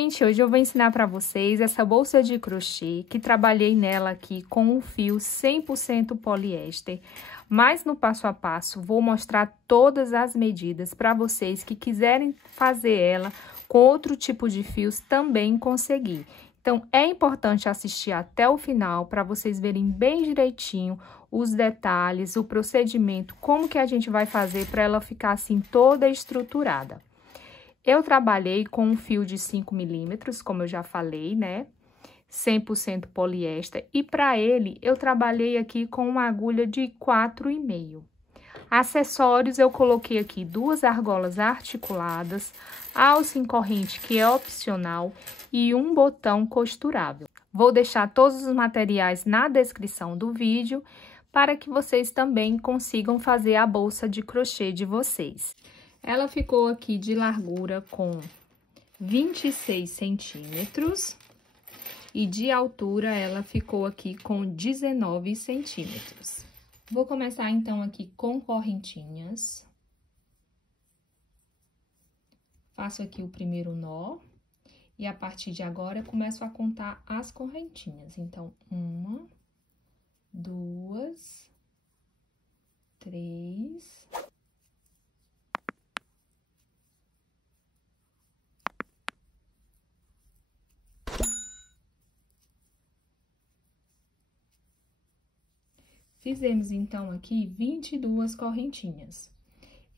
gente, hoje eu vou ensinar para vocês essa bolsa de crochê, que trabalhei nela aqui com um fio 100% poliéster. Mas no passo a passo, vou mostrar todas as medidas para vocês que quiserem fazer ela com outro tipo de fios também conseguir. Então, é importante assistir até o final para vocês verem bem direitinho os detalhes, o procedimento, como que a gente vai fazer para ela ficar assim toda estruturada. Eu trabalhei com um fio de 5 milímetros, como eu já falei, né? 100% poliéster. E para ele, eu trabalhei aqui com uma agulha de 4,5. Acessórios, eu coloquei aqui 2 argolas articuladas, alça em corrente, que é opcional, e um botão costurável. Vou deixar todos os materiais na descrição do vídeo, para que vocês também consigam fazer a bolsa de crochê de vocês. Ela ficou aqui de largura com 26 centímetros e de altura ela ficou aqui com 19 centímetros. Vou começar então aqui com correntinhas. Faço aqui o primeiro nó e a partir de agora começo a contar as correntinhas. Então, 1, 2, 3... Fizemos, então, aqui 22 correntinhas.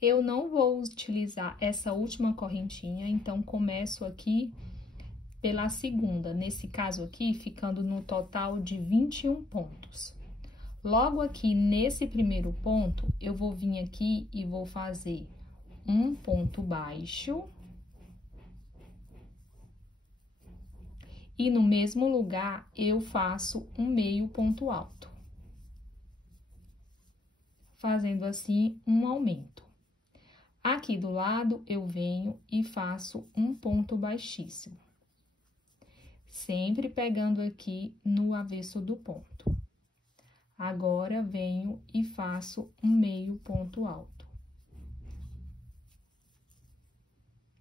Eu não vou utilizar essa última correntinha, então, começo aqui pela segunda. Nesse caso aqui, ficando no total de 21 pontos. Logo aqui, nesse primeiro ponto, eu vou vir aqui e vou fazer um ponto baixo. E no mesmo lugar, eu faço um meio ponto alto. Fazendo assim um aumento. Aqui do lado, eu venho e faço um ponto baixíssimo. Sempre pegando aqui no avesso do ponto. Agora, venho e faço um meio ponto alto.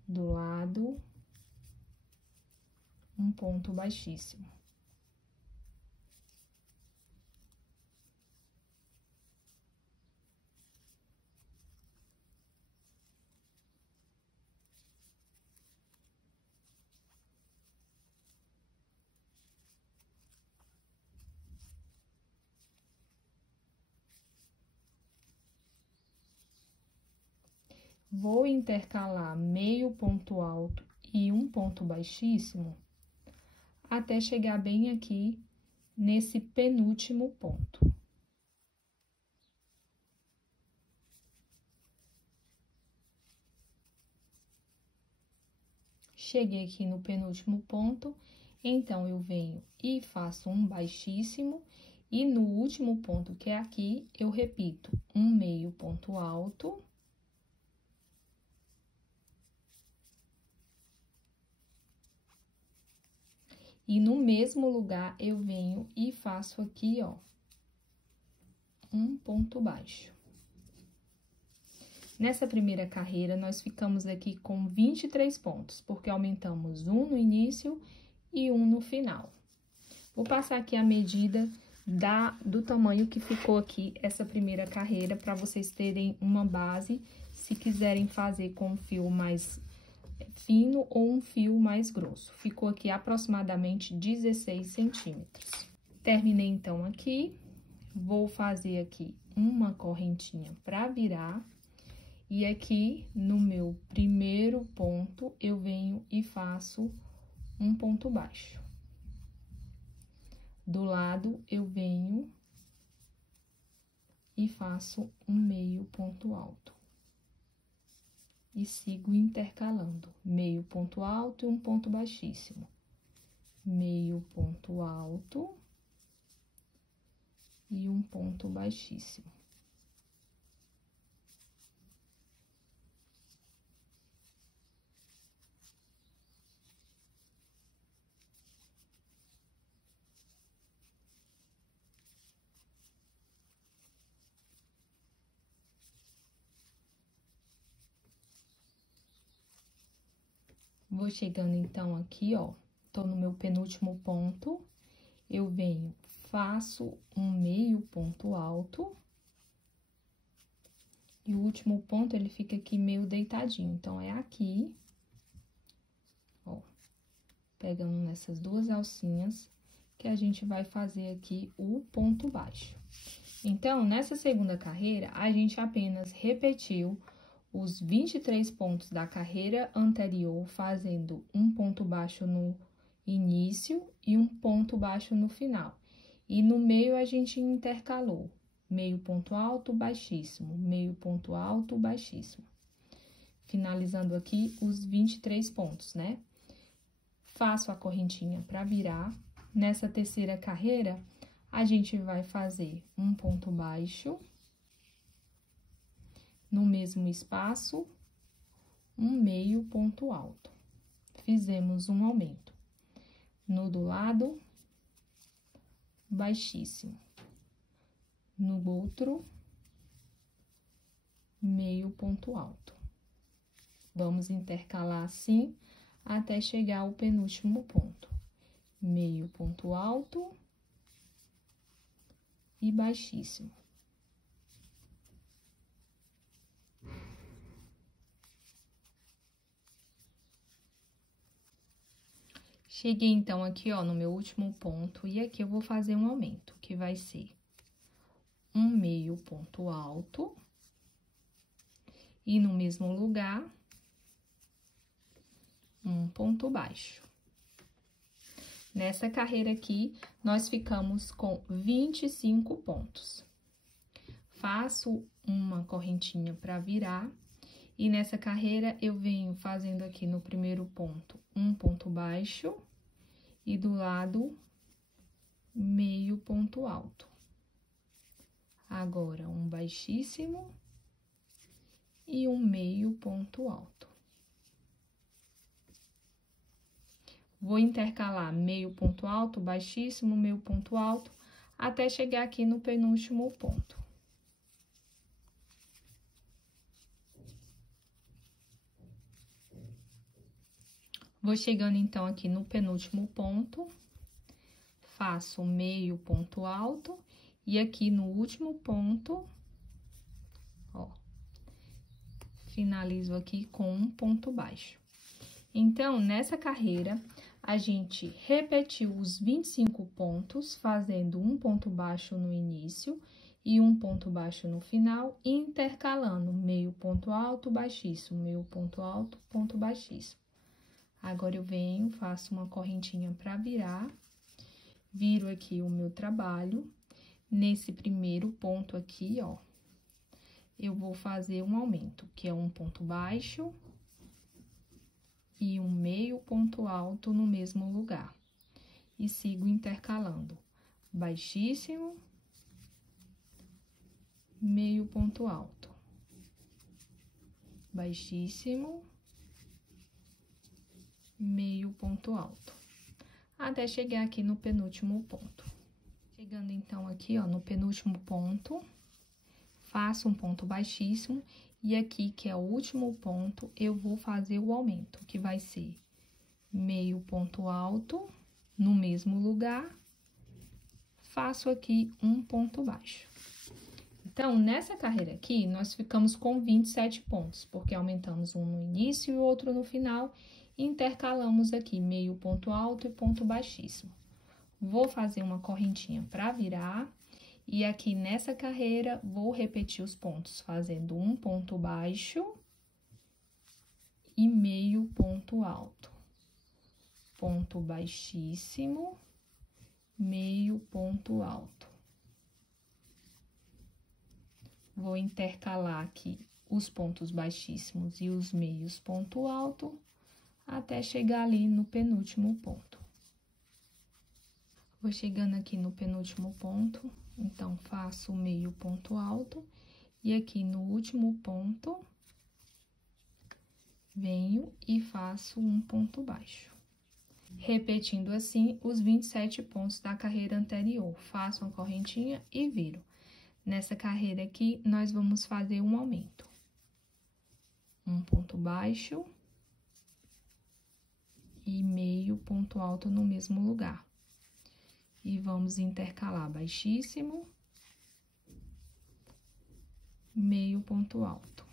Do lado, um ponto baixíssimo. Vou intercalar meio ponto alto e um ponto baixíssimo, até chegar bem aqui nesse penúltimo ponto. Cheguei aqui no penúltimo ponto, então, eu venho e faço um baixíssimo, e no último ponto, que é aqui, eu repito um meio ponto alto. E no mesmo lugar, eu venho e faço aqui, ó, um ponto baixo. Nessa primeira carreira, nós ficamos aqui com 23 pontos, porque aumentamos um no início e um no final. Vou passar aqui a medida do tamanho que ficou aqui essa primeira carreira, para vocês terem uma base, se quiserem fazer com um fio mais fino ou um fio mais grosso. Ficou aqui aproximadamente 16 centímetros. Terminei, então, aqui. Vou fazer aqui uma correntinha para virar. E aqui, no meu primeiro ponto, eu venho e faço um ponto baixo. Do lado, eu venho e faço um meio ponto alto. E sigo intercalando, meio ponto alto e um ponto baixíssimo. Meio ponto alto e um ponto baixíssimo. Vou chegando, então, aqui, ó, tô no meu penúltimo ponto, eu venho, faço um meio ponto alto, e o último ponto, ele fica aqui meio deitadinho, então, é aqui, ó, pegando nessas duas alcinhas, que a gente vai fazer aqui o ponto baixo. Então, nessa segunda carreira, a gente apenas repetiu os 23 pontos da carreira anterior, fazendo um ponto baixo no início e um ponto baixo no final. E no meio, a gente intercalou meio ponto alto, baixíssimo, meio ponto alto, baixíssimo. Finalizando aqui os 23 pontos, né? Faço a correntinha para virar. Nessa terceira carreira, a gente vai fazer um ponto baixo, no mesmo espaço, um meio ponto alto. Fizemos um aumento. No do lado, baixíssimo. No outro, meio ponto alto. Vamos intercalar assim, até chegar ao penúltimo ponto. Meio ponto alto e baixíssimo. Cheguei, então, aqui, ó, no meu último ponto, e aqui eu vou fazer um aumento, que vai ser um meio ponto alto, e no mesmo lugar, um ponto baixo. Nessa carreira aqui, nós ficamos com 25 pontos. Faço uma correntinha para virar, e nessa carreira, eu venho fazendo aqui no primeiro ponto, um ponto baixo, e do lado, meio ponto alto. Agora, um baixíssimo e um meio ponto alto. Vou intercalar meio ponto alto, baixíssimo, meio ponto alto, até chegar aqui no penúltimo ponto. Vou chegando, então, aqui no penúltimo ponto, faço meio ponto alto, e aqui no último ponto, ó, finalizo aqui com um ponto baixo. Então, nessa carreira, a gente repetiu os 25 pontos, fazendo um ponto baixo no início e um ponto baixo no final, intercalando meio ponto alto, baixíssimo, meio ponto alto, ponto baixíssimo. Agora, eu venho, faço uma correntinha para virar, viro aqui o meu trabalho. Nesse primeiro ponto aqui, ó, eu vou fazer um aumento, que é um ponto baixo e um meio ponto alto no mesmo lugar. E sigo intercalando baixíssimo, meio ponto alto, baixíssimo, meio ponto alto, até chegar aqui no penúltimo ponto. Chegando, então, aqui, ó, no penúltimo ponto, faço um ponto baixíssimo, e aqui, que é o último ponto, eu vou fazer o aumento, que vai ser meio ponto alto, no mesmo lugar, faço aqui um ponto baixo. Então, nessa carreira aqui, nós ficamos com 27 pontos, porque aumentamos um no início e o outro no final, e intercalamos aqui meio ponto alto e ponto baixíssimo. Vou fazer uma correntinha para virar, e aqui nessa carreira, vou repetir os pontos, fazendo um ponto baixo e meio ponto alto. Ponto baixíssimo, meio ponto alto. Vou intercalar aqui os pontos baixíssimos e os meios ponto alto, até chegar ali no penúltimo ponto. Vou chegando aqui no penúltimo ponto, então, faço o meio ponto alto, e aqui no último ponto, venho e faço um ponto baixo. Repetindo assim os 27 pontos da carreira anterior, faço uma correntinha e viro. Nessa carreira aqui, nós vamos fazer um aumento. Um ponto baixo ponto alto no mesmo lugar. E vamos intercalar baixíssimo, meio ponto alto.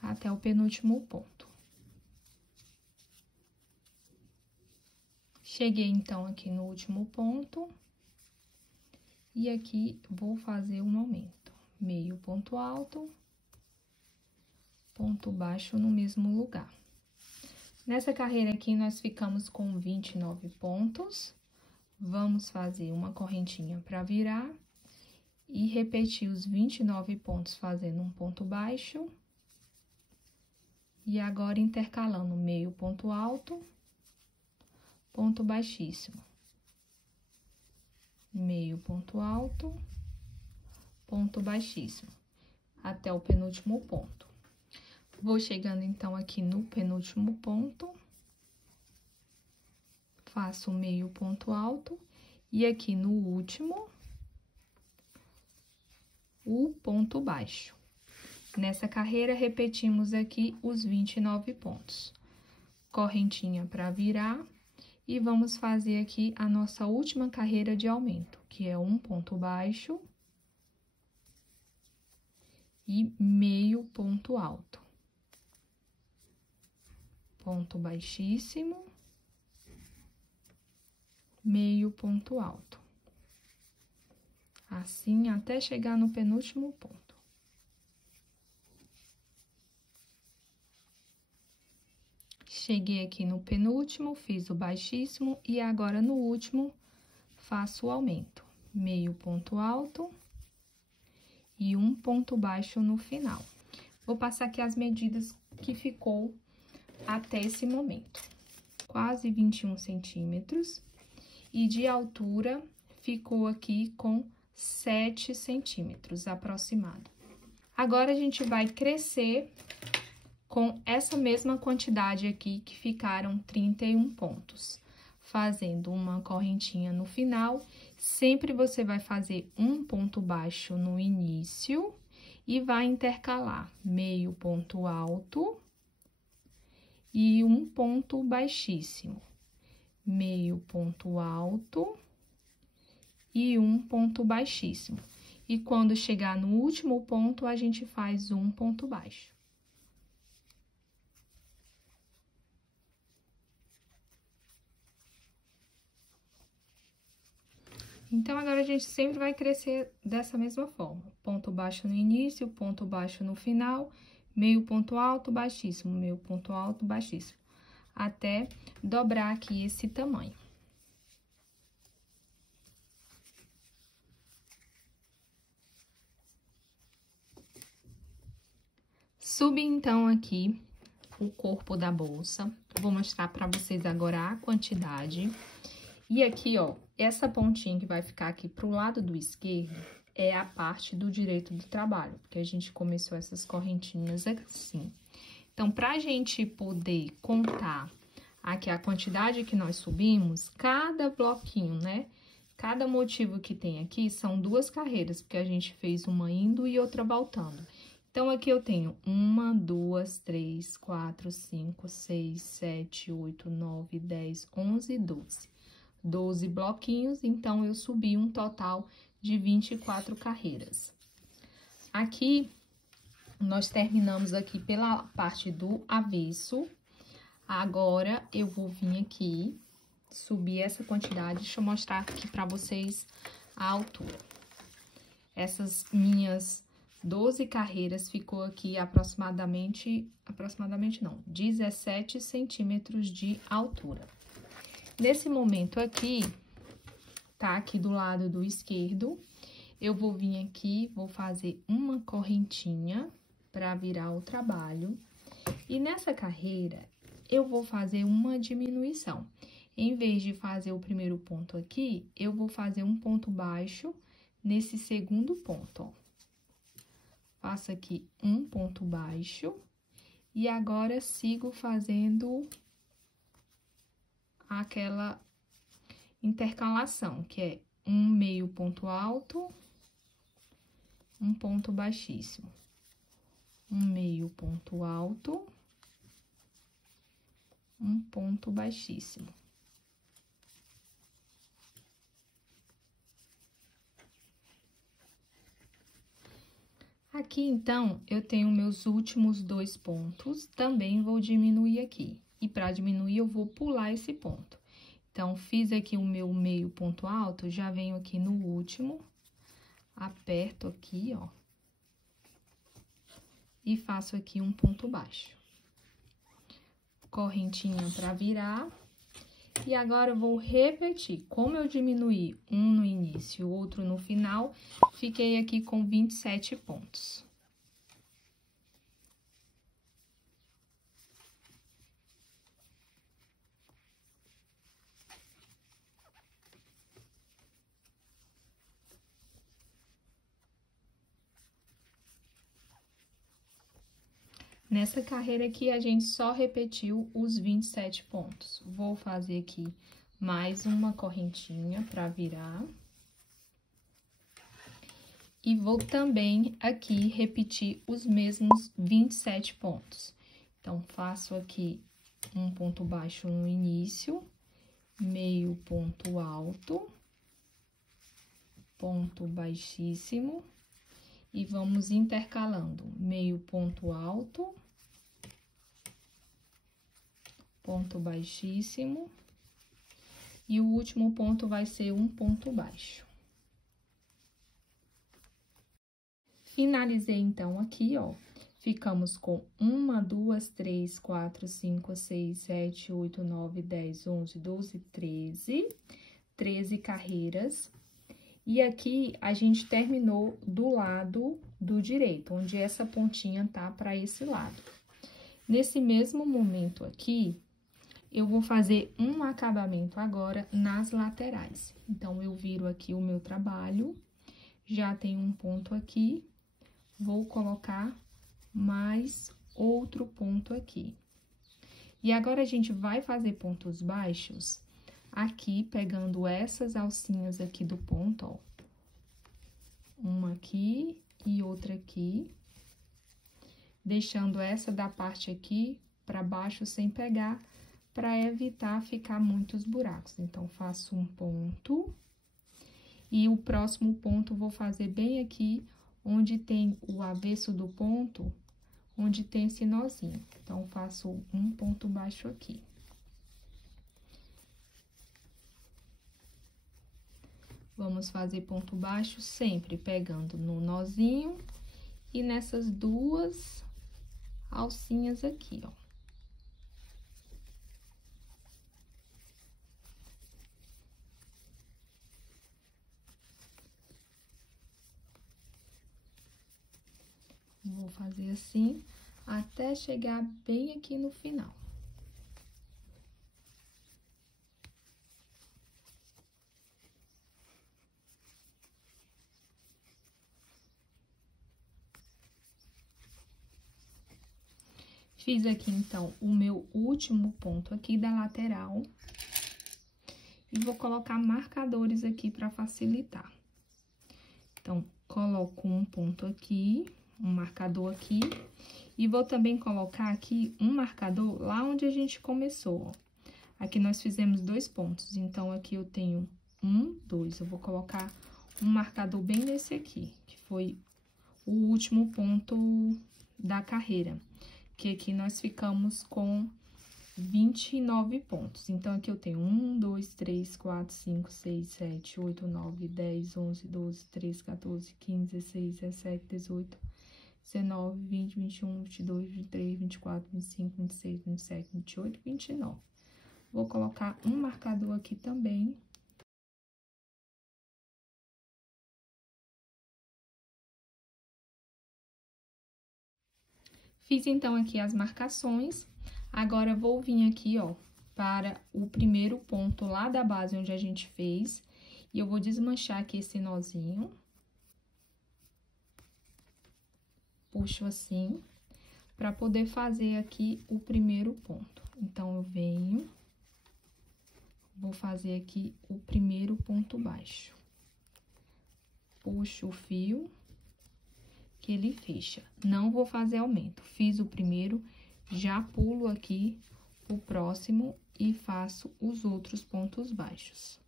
Até o penúltimo ponto. Cheguei, então, aqui no último ponto. E aqui, vou fazer um aumento. Meio ponto alto, ponto baixo no mesmo lugar. Nessa carreira aqui, nós ficamos com 29 pontos. Vamos fazer uma correntinha para virar. E repetir os 29 pontos fazendo um ponto baixo. E agora, intercalando meio ponto alto, ponto baixíssimo. Meio ponto alto, ponto baixíssimo, até o penúltimo ponto. Vou chegando, então, aqui no penúltimo ponto. Faço meio ponto alto. E aqui no último, o ponto baixo. Nessa carreira, repetimos aqui os 29 pontos. Correntinha para virar. E vamos fazer aqui a nossa última carreira de aumento, que é um ponto baixo e meio ponto alto. Ponto baixíssimo, meio ponto alto. Assim, até chegar no penúltimo ponto. Cheguei aqui no penúltimo, fiz o baixíssimo e agora no último faço o aumento. Meio ponto alto e um ponto baixo no final. Vou passar aqui as medidas que ficou até esse momento. Quase 21 centímetros e de altura ficou aqui com 7 centímetros aproximado. Agora, a gente vai crescer com essa mesma quantidade aqui, que ficaram 31 pontos. Fazendo uma correntinha no final, sempre você vai fazer um ponto baixo no início e vai intercalar meio ponto alto e um ponto baixíssimo. Meio ponto alto e um ponto baixíssimo. E quando chegar no último ponto, a gente faz um ponto baixo. Então, agora a gente sempre vai crescer dessa mesma forma. Ponto baixo no início, ponto baixo no final, meio ponto alto, baixíssimo, meio ponto alto, baixíssimo. Até dobrar aqui esse tamanho. Subi, então, aqui o corpo da bolsa. Vou mostrar pra vocês agora a quantidade. E aqui, ó, essa pontinha que vai ficar aqui pro lado do esquerdo é a parte do direito do trabalho, porque a gente começou essas correntinhas assim. Então, pra gente poder contar aqui a quantidade que nós subimos, cada bloquinho, né? Cada motivo que tem aqui são 2 carreiras, porque a gente fez uma indo e outra voltando. Então, aqui eu tenho 1, 2, 3, 4, 5, 6, 7, 8, 9, 10, 11, 12. 12 bloquinhos, então, eu subi um total de 24 carreiras. Aqui, nós terminamos aqui pela parte do avesso. Agora, eu vou vir aqui, subir essa quantidade, deixa eu mostrar aqui pra vocês a altura. Essas minhas 12 carreiras ficou aqui aproximadamente não, 17 centímetros de altura. Nesse momento aqui, tá aqui do lado do esquerdo, eu vou vir aqui, vou fazer uma correntinha para virar o trabalho. E nessa carreira, eu vou fazer uma diminuição. Em vez de fazer o primeiro ponto aqui, eu vou fazer um ponto baixo nesse segundo ponto, ó. Faço aqui um ponto baixo e agora sigo fazendo aquela intercalação, que é um meio ponto alto, um ponto baixíssimo. um meio ponto alto, um ponto baixíssimo. Aqui, então, eu tenho meus últimos 2 pontos, também vou diminuir aqui. E para diminuir, eu vou pular esse ponto. Então, fiz aqui o meu meio ponto alto, já venho aqui no último, aperto aqui, ó. E faço aqui um ponto baixo. Correntinha para virar. E agora, eu vou repetir. Como eu diminuí um no início e o outro no final, fiquei aqui com 27 pontos. Nessa carreira aqui, a gente só repetiu os 27 pontos. Vou fazer aqui mais uma correntinha para virar. E vou também aqui repetir os mesmos 27 pontos. Então, faço aqui um ponto baixo no início, meio ponto alto, ponto baixíssimo. E vamos intercalando meio ponto alto, ponto baixíssimo, e o último ponto vai ser um ponto baixo. Finalizei, então, aqui, ó, ficamos com 1, 2, 3, 4, 5, 6, 7, 8, 9, 10, 11, 12, 13 carreiras. E aqui, a gente terminou do lado do direito, onde essa pontinha tá para esse lado. Nesse mesmo momento aqui, eu vou fazer um acabamento agora nas laterais. Então, eu viro aqui o meu trabalho, já tem um ponto aqui, vou colocar mais outro ponto aqui. E agora, a gente vai fazer pontos baixos aqui, pegando essas alcinhas aqui do ponto, ó. Uma aqui e outra aqui. Deixando essa da parte aqui para baixo sem pegar, para evitar ficar muitos buracos. Então, faço um ponto. E o próximo ponto, vou fazer bem aqui, onde tem o avesso do ponto, onde tem esse nozinho. Então, faço um ponto baixo aqui. Vamos fazer ponto baixo sempre pegando no nozinho e nessas duas alcinhas aqui, ó. Vou fazer assim até chegar bem aqui no final. Fiz aqui, então, o meu último ponto aqui da lateral. E vou colocar marcadores aqui para facilitar. Então, coloco um ponto aqui, um marcador aqui. E vou também colocar aqui um marcador lá onde a gente começou, ó. Aqui nós fizemos 2 pontos, então, aqui eu tenho 1, 2. Eu vou colocar um marcador bem nesse aqui, que foi o último ponto da carreira. Que aqui nós ficamos com 29 pontos. Então, aqui eu tenho 1, 2, 3, 4, 5, 6, 7, 8, 9, 10, 11, 12, 13, 14, 15, 16, 17, 18, 19, 20, 21, 22, 23, 24, 25, 26, 27, 28, 29. Vou colocar um marcador aqui também. Fiz, então, aqui as marcações. Agora, vou vir aqui, ó, para o primeiro ponto lá da base onde a gente fez. E eu vou desmanchar aqui esse nozinho. Puxo assim, para poder fazer aqui o primeiro ponto. Então, eu venho, vou fazer aqui o primeiro ponto baixo. Puxo o fio, que ele fecha. Não vou fazer aumento. Fiz o primeiro, já pulo aqui o próximo e faço os outros pontos baixos.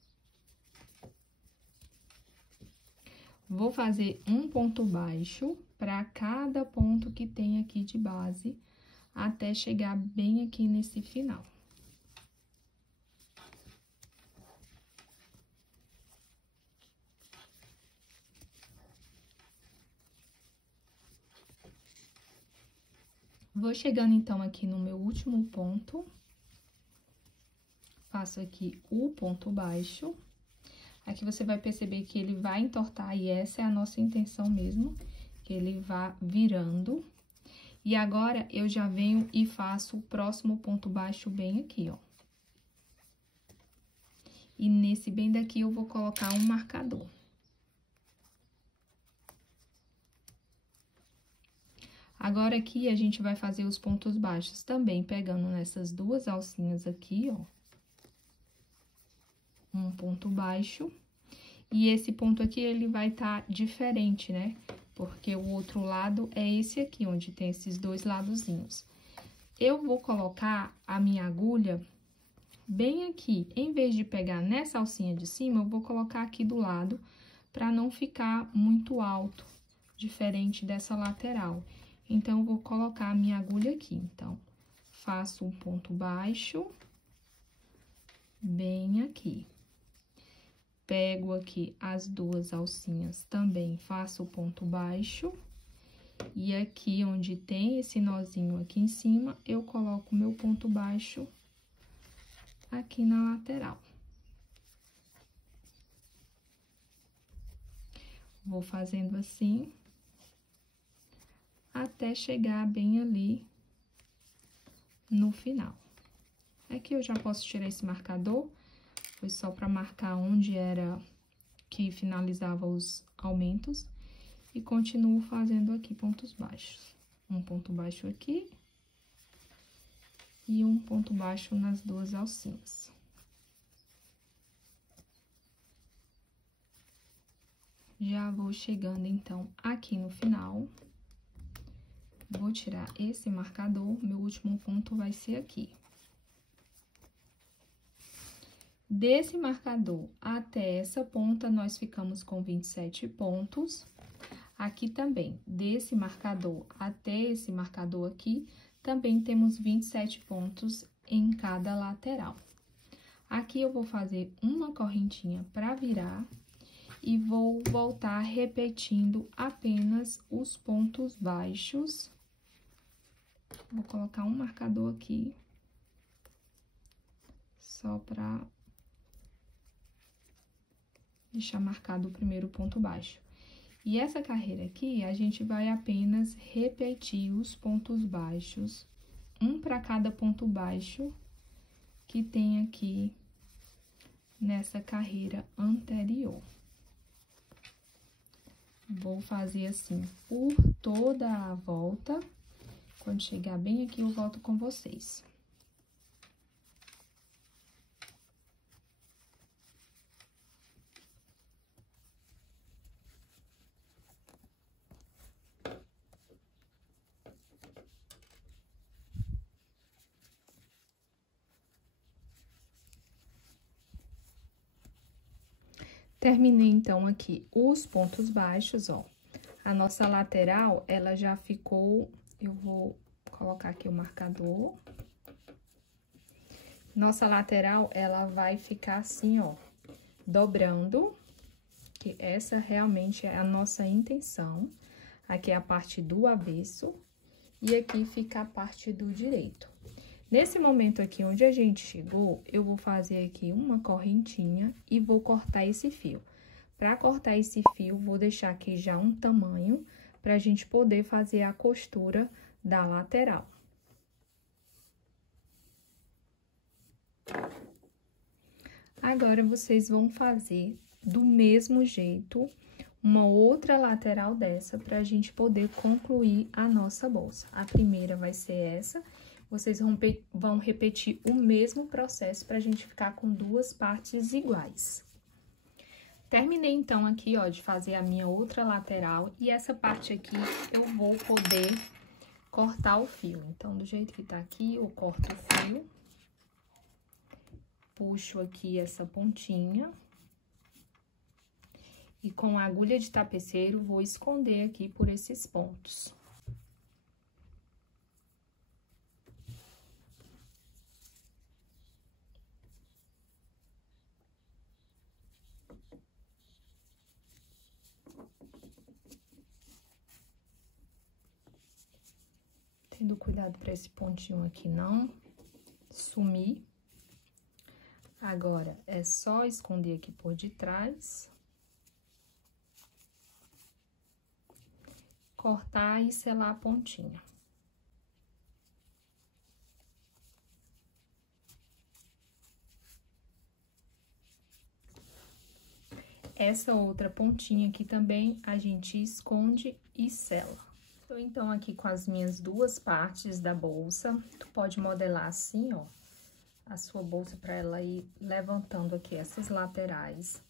Vou fazer um ponto baixo para cada ponto que tem aqui de base, até chegar bem aqui nesse final. Vou chegando, então, aqui no meu último ponto. Faço aqui o ponto baixo. Aqui você vai perceber que ele vai entortar, e essa é a nossa intenção mesmo, que ele vá virando. E agora, eu já venho e faço o próximo ponto baixo bem aqui, ó. E nesse bem daqui, eu vou colocar um marcador. Agora, aqui, a gente vai fazer os pontos baixos também, pegando nessas duas alcinhas aqui, ó. Um ponto baixo. E esse ponto aqui, ele vai estar diferente, né? Porque o outro lado é esse aqui, onde tem esses dois ladozinhos. Eu vou colocar a minha agulha bem aqui. Em vez de pegar nessa alcinha de cima, eu vou colocar aqui do lado, para não ficar muito alto, diferente dessa lateral. Então, eu vou colocar a minha agulha aqui. Então, faço um ponto baixo, bem aqui. Pego aqui as duas alcinhas, também faço o ponto baixo. E aqui, onde tem esse nozinho aqui em cima, eu coloco o meu ponto baixo aqui na lateral. Vou fazendo assim, até chegar bem ali no final. Aqui eu já posso tirar esse marcador, foi só para marcar onde era que finalizava os aumentos. E continuo fazendo aqui pontos baixos. Um ponto baixo aqui e um ponto baixo nas duas alcinhas. Já vou chegando, então, aqui no final. Vou tirar esse marcador, meu último ponto vai ser aqui. Desse marcador até essa ponta, nós ficamos com 27 pontos. Aqui também, desse marcador até esse marcador aqui, também temos 27 pontos em cada lateral. Aqui eu vou fazer uma correntinha para virar e vou voltar repetindo apenas os pontos baixos. Vou colocar um marcador aqui, só para deixar marcado o primeiro ponto baixo. E essa carreira aqui, a gente vai apenas repetir os pontos baixos, um para cada ponto baixo que tem aqui nessa carreira anterior. Vou fazer assim por toda a volta. Quando chegar bem aqui, eu volto com vocês. Terminei, então, aqui os pontos baixos, ó. A nossa lateral, ela já ficou... Eu vou colocar aqui o marcador. Nossa lateral, ela vai ficar assim, ó, dobrando, que essa realmente é a nossa intenção. Aqui é a parte do avesso e aqui fica a parte do direito. Nesse momento aqui onde a gente chegou, eu vou fazer aqui uma correntinha e vou cortar esse fio. Para cortar esse fio, vou deixar aqui já um tamanho para a gente poder fazer a costura da lateral. Agora, vocês vão fazer do mesmo jeito uma outra lateral dessa para a gente poder concluir a nossa bolsa. A primeira vai ser essa, vocês vão repetir o mesmo processo para a gente ficar com duas partes iguais. Terminei, então, aqui, ó, de fazer a minha outra lateral. E essa parte aqui, eu vou poder cortar o fio. Então, do jeito que tá aqui, eu corto o fio. Puxo aqui essa pontinha. E com a agulha de tapeceiro, vou esconder aqui por esses pontos. Tendo cuidado para esse pontinho aqui não sumir. Agora, é só esconder aqui por detrás. Cortar e selar a pontinha. Essa outra pontinha aqui também, a gente esconde e sela. Tô, então, aqui com as minhas duas partes da bolsa. Tu pode modelar assim, ó, a sua bolsa para ela ir levantando aqui essas laterais.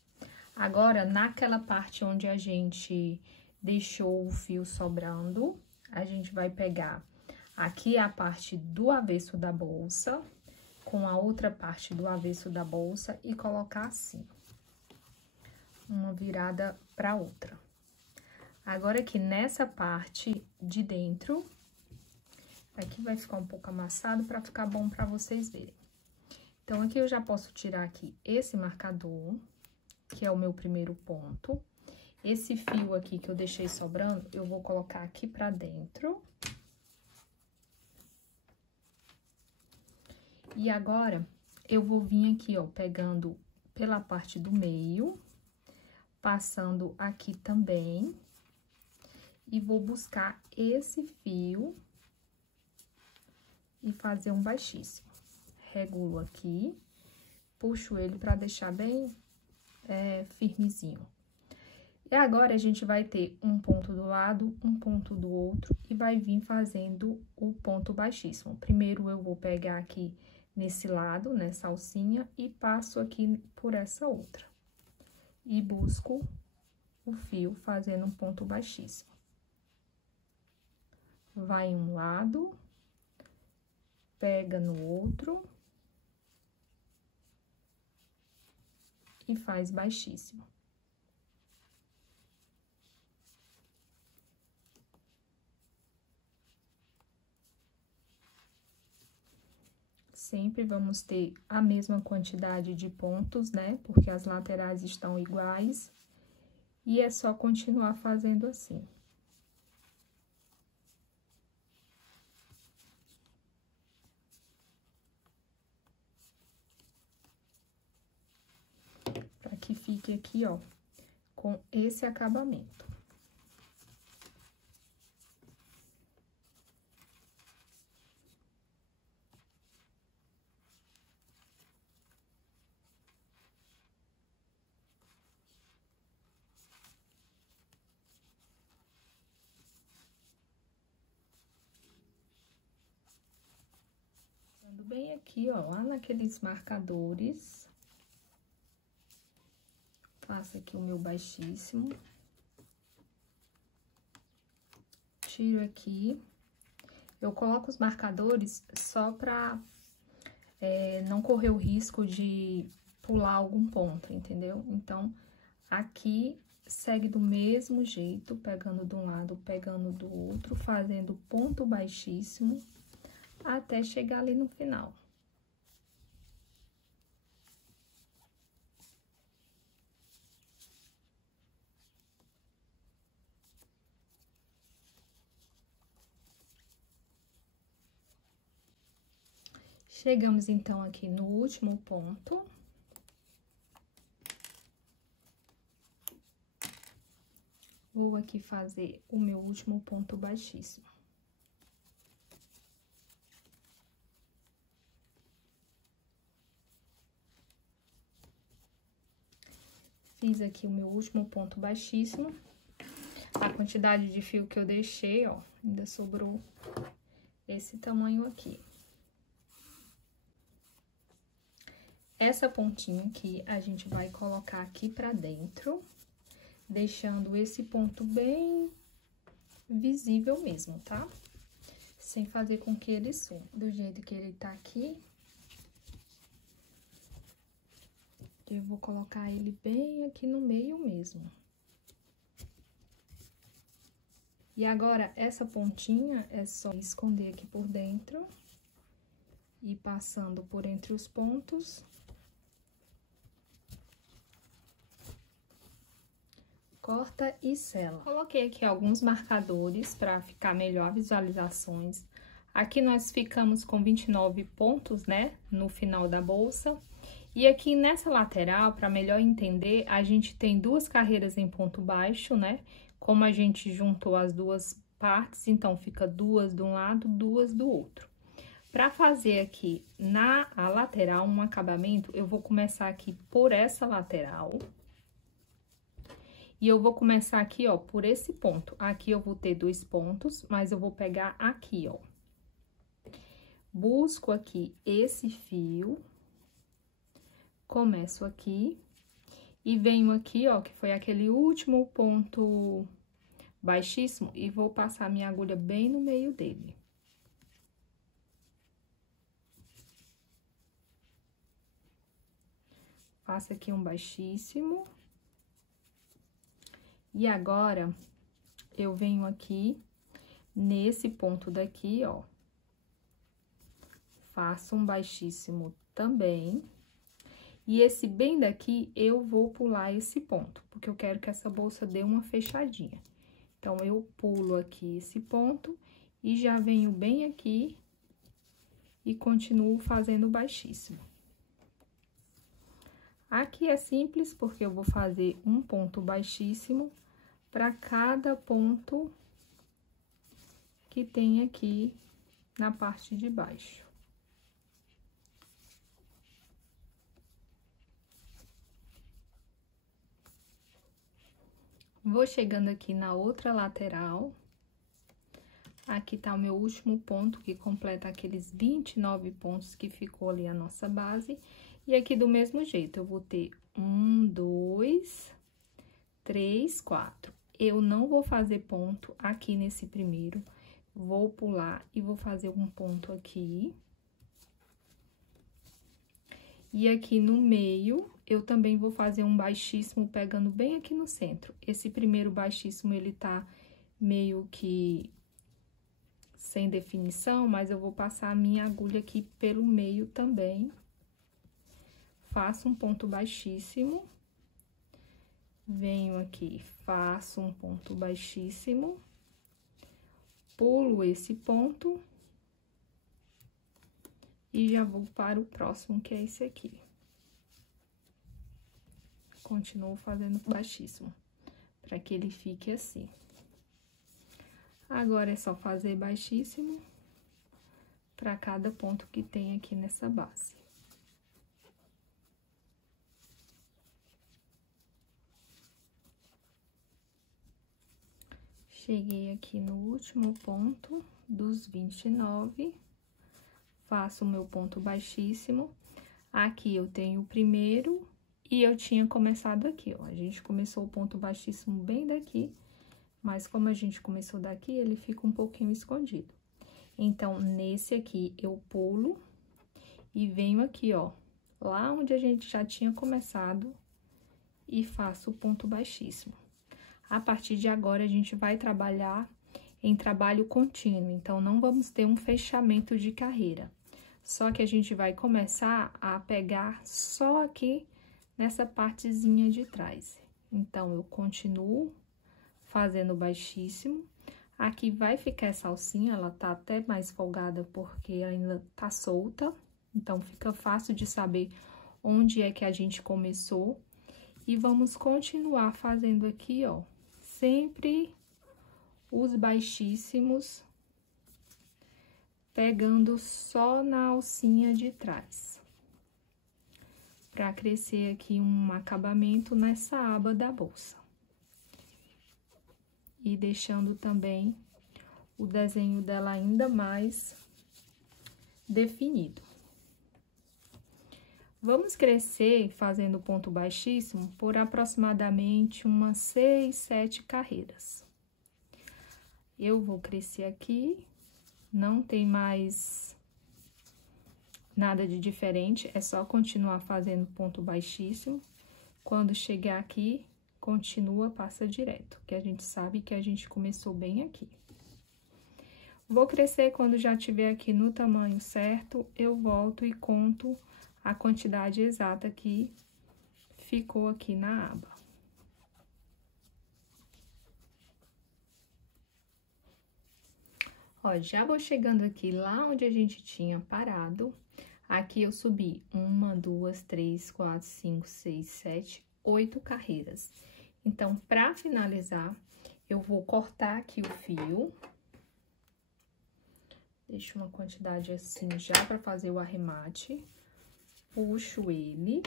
Agora, naquela parte onde a gente deixou o fio sobrando, a gente vai pegar aqui a parte do avesso da bolsa, com a outra parte do avesso da bolsa e colocar assim, uma virada para outra. Agora, aqui nessa parte de dentro, aqui vai ficar um pouco amassado para ficar bom para vocês verem. Então, aqui eu já posso tirar aqui esse marcador, que é o meu primeiro ponto. Esse fio aqui que eu deixei sobrando, eu vou colocar aqui pra dentro. E agora, eu vou vir aqui, ó, pegando pela parte do meio, passando aqui também. E vou buscar esse fio e fazer um baixíssimo. Regulo aqui, puxo ele pra deixar bem firmezinho. E agora, a gente vai ter um ponto do lado, um ponto do outro, e vai vir fazendo o ponto baixíssimo. Primeiro, eu vou pegar aqui nesse lado, nessa alcinha, e passo aqui por essa outra. E busco o fio fazendo um ponto baixíssimo. Vai um lado, pega no outro e faz baixíssimo. Sempre vamos ter a mesma quantidade de pontos, né? Porque as laterais estão iguais. E é só continuar fazendo assim. Para que fique aqui, ó, com esse acabamento. Bem aqui, ó, lá naqueles marcadores. Faço aqui o meu baixíssimo. Tiro aqui. Eu coloco os marcadores só pra não correr o risco de pular algum ponto, entendeu? Então, aqui segue do mesmo jeito, pegando de um lado, pegando do outro, fazendo ponto baixíssimo. Até chegar ali no final. Chegamos, então, aqui no último ponto. Vou aqui fazer o meu último ponto baixíssimo. Fiz aqui o meu último ponto baixíssimo. A quantidade de fio que eu deixei, ó, ainda sobrou esse tamanho aqui. essa pontinha aqui, a gente vai colocar aqui pra dentro, deixando esse ponto bem visível mesmo, tá? Sem fazer com que ele suma. Do jeito que ele tá aqui, eu vou colocar ele bem aqui no meio mesmo. E agora, essa pontinha é só esconder aqui por dentro e passando por entre os pontos. Corta e sela. Coloquei aqui alguns marcadores para ficar melhor a visualizações. Aqui nós ficamos com 29 pontos, né, no final da bolsa. E aqui nessa lateral, para melhor entender, a gente tem duas carreiras em ponto baixo, né? Como a gente juntou as duas partes, então fica duas de um lado, duas do outro. Para fazer aqui na lateral um acabamento, eu vou começar aqui por essa lateral. E eu vou começar aqui, ó, por esse ponto. Aqui eu vou ter 2 pontos, mas eu vou pegar aqui, ó. Busco aqui esse fio, começo aqui e venho aqui, ó, que foi aquele último ponto baixíssimo, e vou passar minha agulha bem no meio dele. Faço aqui um baixíssimo. E agora, eu venho aqui nesse ponto daqui, ó. Faço um baixíssimo também. E esse bem daqui, eu vou pular esse ponto, porque eu quero que essa bolsa dê uma fechadinha. Então, eu pulo aqui esse ponto e já venho bem aqui e continuo fazendo baixíssimo. Aqui é simples, porque eu vou fazer um ponto baixíssimo para cada ponto que tem aqui na parte de baixo. Vou chegando aqui na outra lateral. Aqui tá o meu último ponto, que completa aqueles 29 pontos que ficou ali a nossa base. E aqui do mesmo jeito, eu vou ter 1, 2, 3, 4. Eu não vou fazer ponto aqui nesse primeiro, vou pular e vou fazer um ponto aqui. E aqui no meio, eu também vou fazer um baixíssimo, pegando bem aqui no centro. Esse primeiro baixíssimo, ele tá meio que sem definição, mas eu vou passar a minha agulha aqui pelo meio também. Faço um ponto baixíssimo. Venho aqui, faço um ponto baixíssimo. Pulo esse ponto. E já vou para o próximo, que é esse aqui. Continuo fazendo baixíssimo, para que ele fique assim. Agora, é só fazer baixíssimo para cada ponto que tem aqui nessa base. Cheguei aqui no último ponto dos 29. Faço o meu ponto baixíssimo. Aqui eu tenho o primeiro e eu tinha começado aqui, ó. A gente começou o ponto baixíssimo bem daqui, mas como a gente começou daqui, ele fica um pouquinho escondido. Então, nesse aqui, eu pulo e venho aqui, ó, lá onde a gente já tinha começado e faço o ponto baixíssimo. A partir de agora, a gente vai trabalhar em trabalho contínuo, então, não vamos ter um fechamento de carreira. Só que a gente vai começar a pegar só aqui nessa partezinha de trás. Então, eu continuo fazendo baixíssimo. Aqui vai ficar essa alcinha, ela tá até mais folgada porque ainda tá solta. Então, fica fácil de saber onde é que a gente começou. E vamos continuar fazendo aqui, ó, sempre os baixíssimos, pegando só na alcinha de trás, para crescer aqui um acabamento nessa aba da bolsa. E deixando também o desenho dela ainda mais definido. Vamos crescer fazendo ponto baixíssimo por aproximadamente umas 6, 7 carreiras. Eu vou crescer aqui, não tem mais nada de diferente, é só continuar fazendo ponto baixíssimo. Quando chegar aqui, continua, passa direto, que a gente sabe que a gente começou bem aqui. Vou crescer quando já estiver aqui no tamanho certo, eu volto e conto a quantidade exata que ficou aqui na aba. Ó, já vou chegando aqui lá onde a gente tinha parado. Aqui eu subi 1, 2, 3, 4, 5, 6, 7, 8 carreiras. Então, para finalizar, eu vou cortar aqui o fio. Deixo uma quantidade assim já para fazer o arremate. Puxo ele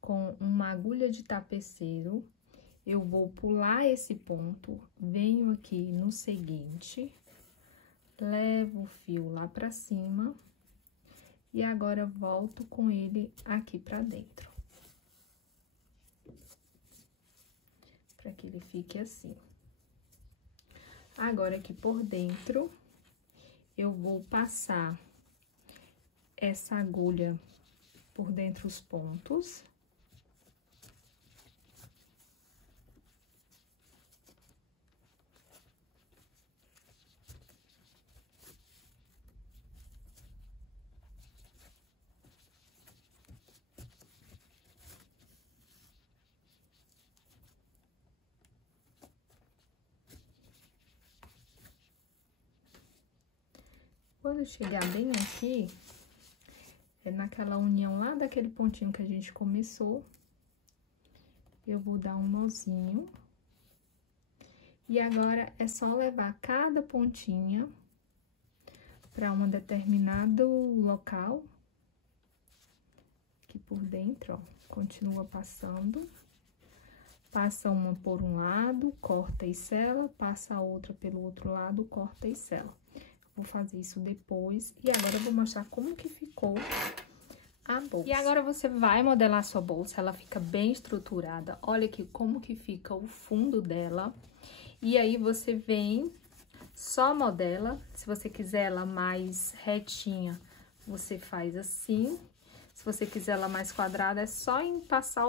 com uma agulha de tapeceiro. Eu vou pular esse ponto, venho aqui no seguinte, levo o fio lá pra cima e agora volto com ele aqui pra dentro. Pra que ele fique assim. Agora, aqui por dentro, eu vou passar essa agulha por dentro os pontos. Quando chegar bem aqui, é naquela união lá daquele pontinho que a gente começou, eu vou dar um nozinho. E agora, é só levar cada pontinha para um determinado local. Aqui por dentro, ó, continua passando. Passa uma por um lado, corta e sela, passa a outra pelo outro lado, corta e sela. Vou fazer isso depois, e agora eu vou mostrar como que ficou a bolsa. E agora você vai modelar a sua bolsa, ela fica bem estruturada. Olha aqui como que fica o fundo dela. E aí, você vem, só modela. Se você quiser ela mais retinha, você faz assim. Se você quiser ela mais quadrada, é só em passar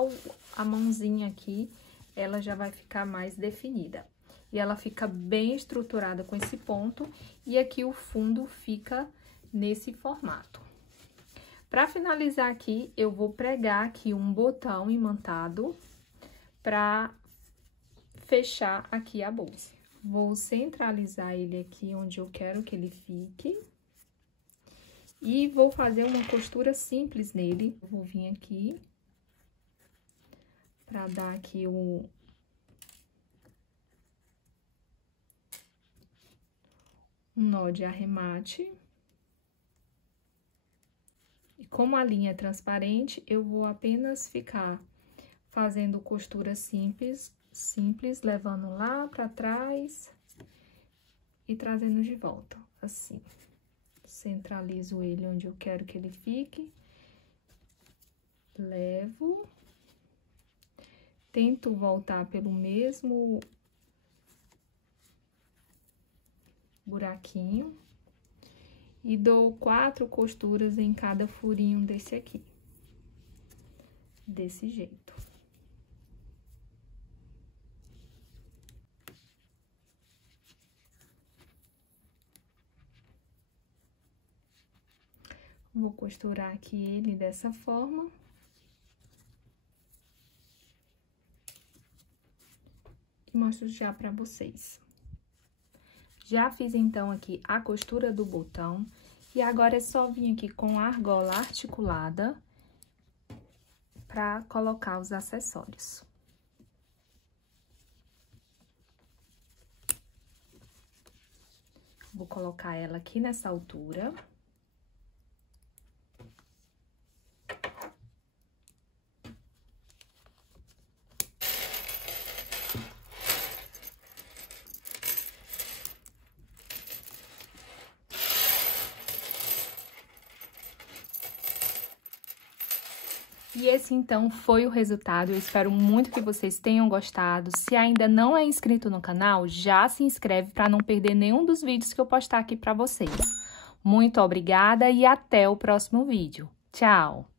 a mãozinha aqui, ela já vai ficar mais definida. E ela fica bem estruturada com esse ponto, e aqui o fundo fica nesse formato. Para finalizar aqui, eu vou pregar aqui um botão imantado para fechar aqui a bolsa. Vou centralizar ele aqui onde eu quero que ele fique. E vou fazer uma costura simples nele. Eu vou vir aqui para dar aqui um nó de arremate. E como a linha é transparente, eu vou apenas ficar fazendo costura simples, levando lá pra trás e trazendo de volta, assim. Centralizo ele onde eu quero que ele fique. Levo. Tento voltar pelo mesmo buraquinho e dou 4 costuras em cada furinho desse aqui, desse jeito. Vou costurar aqui ele dessa forma. E mostro já pra vocês. Já fiz, então, aqui a costura do botão. E agora, é só vir aqui com a argola articulada pra colocar os acessórios. Vou colocar ela aqui nessa altura. E esse então foi o resultado, eu espero muito que vocês tenham gostado. Se ainda não é inscrito no canal, já se inscreve para não perder nenhum dos vídeos que eu postar aqui para vocês. Muito obrigada e até o próximo vídeo. Tchau!